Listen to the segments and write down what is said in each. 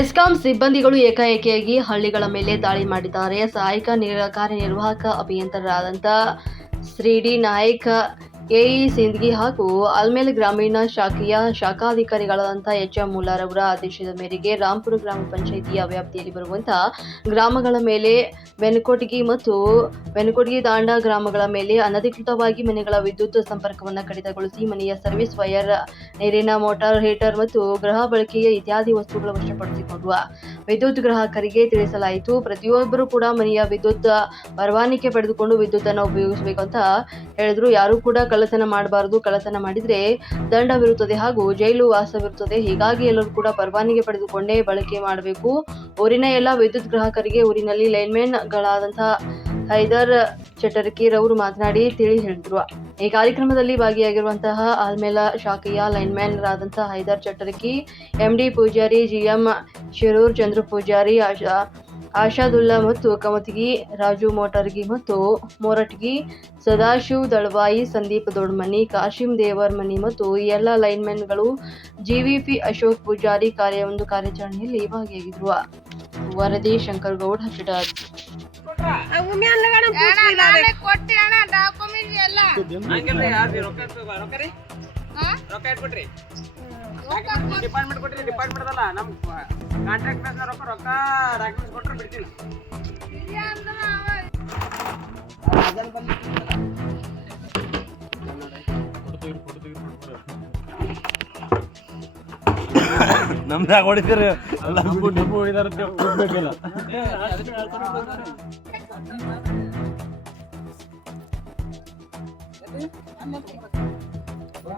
ESCOM ಸಿಬ್ಬಂದಿಗಳು ಏಕಾಏಕಿಯಾಗಿ ಹಳ್ಳಿಗಳ ಮೇಲೆ ದಾಳಿ ಮಾಡಿದ್ದಾರೆ. ಸಹಾಯಕ ನಿರ- ಕಾರ್ಯನಿರ್ವಾಹಕ ಅಭಿಯಂತರರಾದಂಥ ಶ್ರೀ ಡಿ ನಾಯಕ್ ಎಇ ಸಿಂದ್ಗಿ ಹಾಗೂ ಅಲ್ಮೇಲ್ ಗ್ರಾಮೀಣ ಶಾಖೆಯ ಶಾಖಾಧಿಕಾರಿಗಳಾದಂಥ ಎಚ್ ಎಂ ಮುಲ್ಲಾರವರ ಆದೇಶದ ಮೇರೆಗೆ ರಾಂಪುರ ಗ್ರಾಮ ಪಂಚಾಯಿತಿಯ ವ್ಯಾಪ್ತಿಯಲ್ಲಿ ಬರುವಂಥ ಗ್ರಾಮಗಳ ಮೇಲೆ ಬೆನಕೊಟಗಿ ಮತ್ತು ವೆನಕೋಟಗಿ ದಾಂಡ ಗ್ರಾಮಗಳ ಮೇಲೆ ಅನಧಿಕೃತವಾಗಿ ಮನೆಗಳ ವಿದ್ಯುತ್ ಸಂಪರ್ಕವನ್ನು ಕಡಿತಗೊಳಿಸಿ ಮನೆಯ ಸರ್ವಿಸ್ ವೈರ್, ನೀರಿನ ಮೋಟಾರ್, ಹೀಟರ್ ಮತ್ತು ಗೃಹ ಬಳಕೆಯ ಇತ್ಯಾದಿ ವಸ್ತುಗಳ ವಶಪಡಿಸಿಕೊಂಡುವ. ವಿದ್ಯುತ್ ಗ್ರಾಹಕರಿಗೆ ತಿಳಿಸಲಾಯಿತು. ಪ್ರತಿಯೊಬ್ಬರು ಕೂಡ ಮನೆಯ ವಿದ್ಯುತ್ ಪರವಾನಿಗೆ ಪಡೆದುಕೊಂಡು ವಿದ್ಯುತ್ತನ್ನು ಉಪಯೋಗಿಸಬೇಕು ಅಂತ ಹೇಳಿದ್ರು. ಯಾರು ಕೂಡ ಕಳ್ಳತನ ಮಾಡಬಾರದು. ಕಳ್ಳತನ ಮಾಡಿದ್ರೆ ದಂಡವಿರುತ್ತದೆ ಹಾಗೂ ಜೈಲು ವಾಸವಿರುತ್ತದೆ ಹೀಗಾಗಿ ಎಲ್ಲರೂ ಕೂಡ ಪರವಾನಿಗೆ ಪಡೆದುಕೊಂಡೇ ಬಳಕೆ ಮಾಡಬೇಕು. ಊರಿನ ಎಲ್ಲ ವಿದ್ಯುತ್ ಗ್ರಾಹಕರಿಗೆ ಊರಿನಲ್ಲಿ ಲೈನ್ಮೆನ್ ಗಳಾದಂತಹ ಹೈದರ್ ಚಟರ್ಕಿರವರು ಮಾತನಾಡಿ ತಿಳಿ ಹೇಳಿದ್ರು. ಈ ಕಾರ್ಯಕ್ರಮದಲ್ಲಿ ಭಾಗಿಯಾಗಿರುವಂತಹ ಆಲ್ಮೇಲ ಶಾಖೆಯ ಲೈನ್ಮ್ಯಾನ್ರಾದಂತಹ ಹೈದರ್ ಚಟರ್ಕಿ, ಎಂಡಿ ಪೂಜಾರಿ, ಜಿಎಂ ಶಿರೂರ್ ಚಂದ್ರ ಪೂಜಾರಿ, ಆಶಾ ಆಶಾದುಲ್ಲಾ ಮತ್ತು ಕಮತಗಿ ರಾಜು ಮೋಟರ್ಗಿ ಮತ್ತು ಮೋರಟ್ಗಿ ಸದಾಶಿವ್ ದಳವಾಯಿ ಸಂದೀಪ್ ದೊಡ್ಮನಿ ಕಾಶಿಂ ದೇವರ್ಮನಿ ಮತ್ತು ಈ ಎಲ್ಲ ಲೈನ್ಮೆನ್ಗಳು ಜಿವಿಪಿ ಅಶೋಕ್ ಪೂಜಾರಿ ಕಾರ್ಯ ಒಂದು ಕಾರ್ಯಾಚರಣೆಯಲ್ಲಿ ಭಾಗಿಯಾಗಿದ್ರು. ವರದಿ ಶಂಕರ್ ಗೌಡ್ ಕೊಟ್ಟಿ ಡಿಪಾರ್ಟ್ಮೆಂಟ್ ಕೊಟ್ರಿ ಡಿಪಾರ್ಟ್ಮೆಂಟ್ ಅದಲ್ಲ ನಮ್ ಕಾಂಟ್ರಾಕ್ಟ್ ಬೇಸ್ ರೊಕ್ಕ ರೊಕ್ಕ ಡಾಕ್ಯುಮೆಂಟ್ಸ್ ಕೊಟ್ಟರೆ ಬಿಡ್ತೀನಿ. ನಮ್ದಾಗ ಹೊಡಿತೀರಿ? ಎಲ್ಲ ಡಬ್ಬು ಡಬ್ಬು ಇದಾರತ್ತೆ ಹೋಗ್ಬೇಕಿಲ್ಲ ಹಾ ತಗೊಂಬ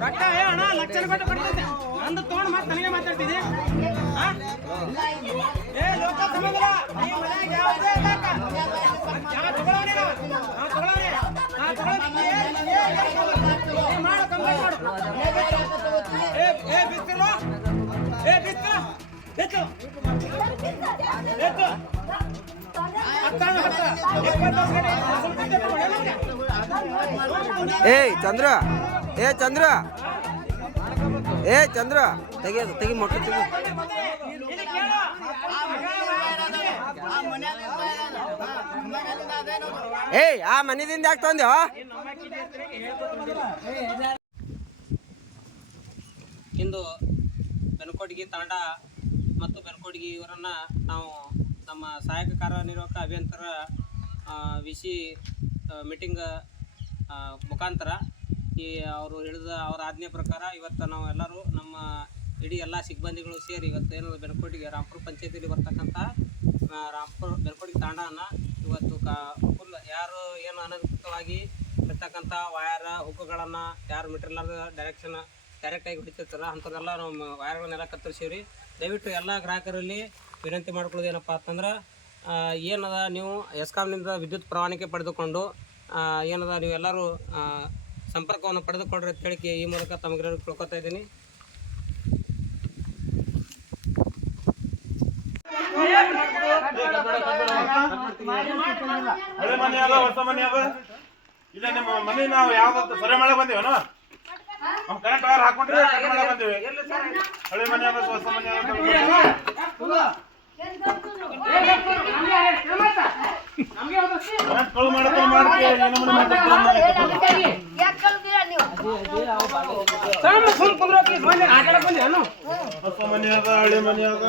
ರೊಕ್ಕ ಏ ಅಣ್ಣ ಲಕ್ಷ ರೂಪಾಯಿ ಕೊಡ್ತೈತೆ ನಂದು ತಗೊಂಡು ಮತ್ತೆ ನನಗೆ ಮಾತಾಡ್ತಿದ್ದೆ ಏ ಲೋಕ ಕಂಪ್ಲೇಂಟ್ ಏ ಏ ಏನಂತೆ? ಏಯ್ ಚಂದ್ರ. ಏ ಚಂದ್ರ. ಏ ಚಂದ್ರ. ತೆಗಿ ತೆಗಿ ಮೊಟ್ಟ ತೆಗಿ. ಏಯ್ ಆ ಮನೆದಿಂದ ಯಾಕೆ ತಂದ್ಯೋ ಇಂದು ಬೆನಕೋಟಗಿ ತಾಂಡ ಮತ್ತು ಬೆರ್ಕೋಡ್ಗಿ ಇವರನ್ನು ನಾವು ನಮ್ಮ ಸಹಾಯಕ ಕಾರ್ಯನಿರ್ವಾಹಕ ಅಭಿಯಂತರ ವಿಸಿ ಮೀಟಿಂಗ್ ಮುಖಾಂತರ ಈ ಅವರು ಹೇಳಿದ ಅವರ ಆಜ್ಞೆ ಪ್ರಕಾರ ಇವತ್ತು ನಾವು ಎಲ್ಲರೂ ನಮ್ಮ ಇಡೀ ಎಲ್ಲ ಸಿಬ್ಬಂದಿಗಳು ಸೇರಿ ಇವತ್ತು ಏನು ಬೆನಕೋಟಿಗೆ ರಾಮ್ಪುರ ಪಂಚಾಯತಿಯಲ್ಲಿ ಬರ್ತಕ್ಕಂಥ ರಾಮಪುರ ಬೆನಕೋಟಿಗೆ ತಾಂಡವನ್ನು ಇವತ್ತು ಕಾ ಫುಲ್ ಯಾರು ಏನು ಅನಧಿಕೃತವಾಗಿ ಇರ್ತಕ್ಕಂಥ ವಯರ ಹುಕ್ಕುಗಳನ್ನು ಯಾರು ಮೆಟೀರಿಯಲ್ ಡೈರೆಕ್ಷನ್ ಡೈರೆಕ್ಟಾಗಿ ಹೊಡಿತಿರ್ತಾರ ಅಂಥದ್ದೆಲ್ಲ ನಾವು ವಯರ್ಗಳನ್ನೆಲ್ಲ ರೀ ದಯವಿಟ್ಟು ಎಲ್ಲ ಗ್ರಾಹಕರಲ್ಲಿ ವಿನಂತಿ ಮಾಡ್ಕೊಳ್ಳೋದು ಏನಪ್ಪ ಅಂತಂದ್ರೆ ಏನದ ನೀವು ಎಸ್ಕಾಮ್ನಿಂದ ವಿದ್ಯುತ್ ಪರವಾನಿಗೆ ಪಡೆದುಕೊಂಡು ಏನದ ನೀವು ಎಲ್ಲರೂ ಸಂಪರ್ಕವನ್ನು ಪಡೆದುಕೊಂಡ್ರೆ ಅಂತ ಹೇಳಿಕೆ ಈ ಮೂಲಕ ತಮಗೆ ಕೊಳ್ಕೊತಾ ಇದ್ದೀನಿ. ಹಳೆ ಇಲ್ಲ, ನಿಮ್ಮ ಮನೆ ನಾವು ಯಾವ್ದು ಸರಿ ಮಾಡಕ್ ಕರೆಂಟ್ ವೈರ್ ಹಾಕೊಂಡ್ರೆ ಕಟ್ ಬಂದೀವಿ. ಹಳೆ ಮನೆ ಅದ ಹೊಸ ಮನೆ ಅದ ಕರೆಂಟ್ ಕಳು ಮಾಡತ್ತ ಮಾಡ್ತೀವಿ ಏನೋ ಮಾಡ್ತೀವಿ ಹೊಸ ಮನೆ ಅದ ಹಳೆ ಮನೆ ಅದ